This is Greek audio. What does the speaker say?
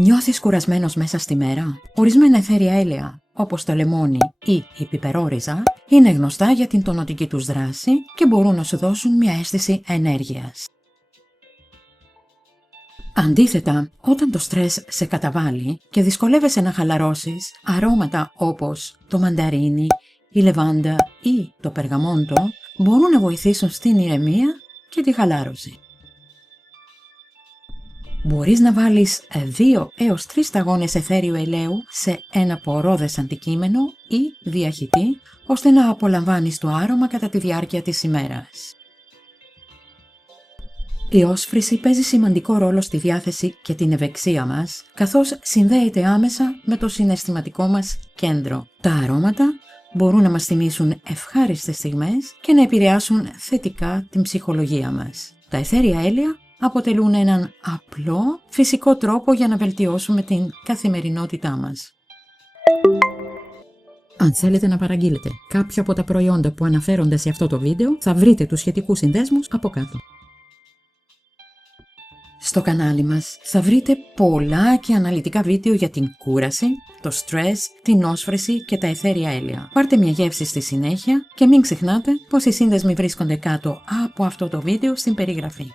Νιώθεις κουρασμένος μέσα στη μέρα? Ορισμένα αιθέρια έλαια, όπως το λεμόνι ή η πιπερόριζα, είναι γνωστά για την τονωτική τους δράση και μπορούν να σου δώσουν μια αίσθηση ενέργειας. Αντίθετα, όταν το στρες σε καταβάλει και δυσκολεύεσαι να χαλαρώσεις, αρώματα όπως το μανταρίνι, η λεβάντα ή το περγαμόντο μπορούν να βοηθήσουν στην ηρεμία και τη χαλάρωση. Μπορείς να βάλεις 2 έως 3 σταγόνες αιθέριου ελαίου σε ένα πορώδες αντικείμενο ή διαχυτή, ώστε να απολαμβάνεις το άρωμα κατά τη διάρκεια της ημέρας. Η όσφρηση παίζει σημαντικό ρόλο στη διάθεση και την ευεξία μας, καθώς συνδέεται άμεσα με το συναισθηματικό μας κέντρο. Τα αρώματα μπορούν να μας θυμίσουν ευχάριστες στιγμές και να επηρεάσουν θετικά την ψυχολογία μας. Τα αιθέρια έλαια αποτελούν έναν απλό, φυσικό τρόπο για να βελτιώσουμε την καθημερινότητά μας. Αν θέλετε να παραγγείλετε κάποια από τα προϊόντα που αναφέρονται σε αυτό το βίντεο, θα βρείτε τους σχετικούς συνδέσμους από κάτω. Στο κανάλι μας θα βρείτε πολλά και αναλυτικά βίντεο για την κούραση, το στρες, την όσφρηση και τα αιθέρια έλαια. Πάρτε μια γεύση στη συνέχεια και μην ξεχνάτε πως οι σύνδεσμοι βρίσκονται κάτω από αυτό το βίντεο στην περιγραφή.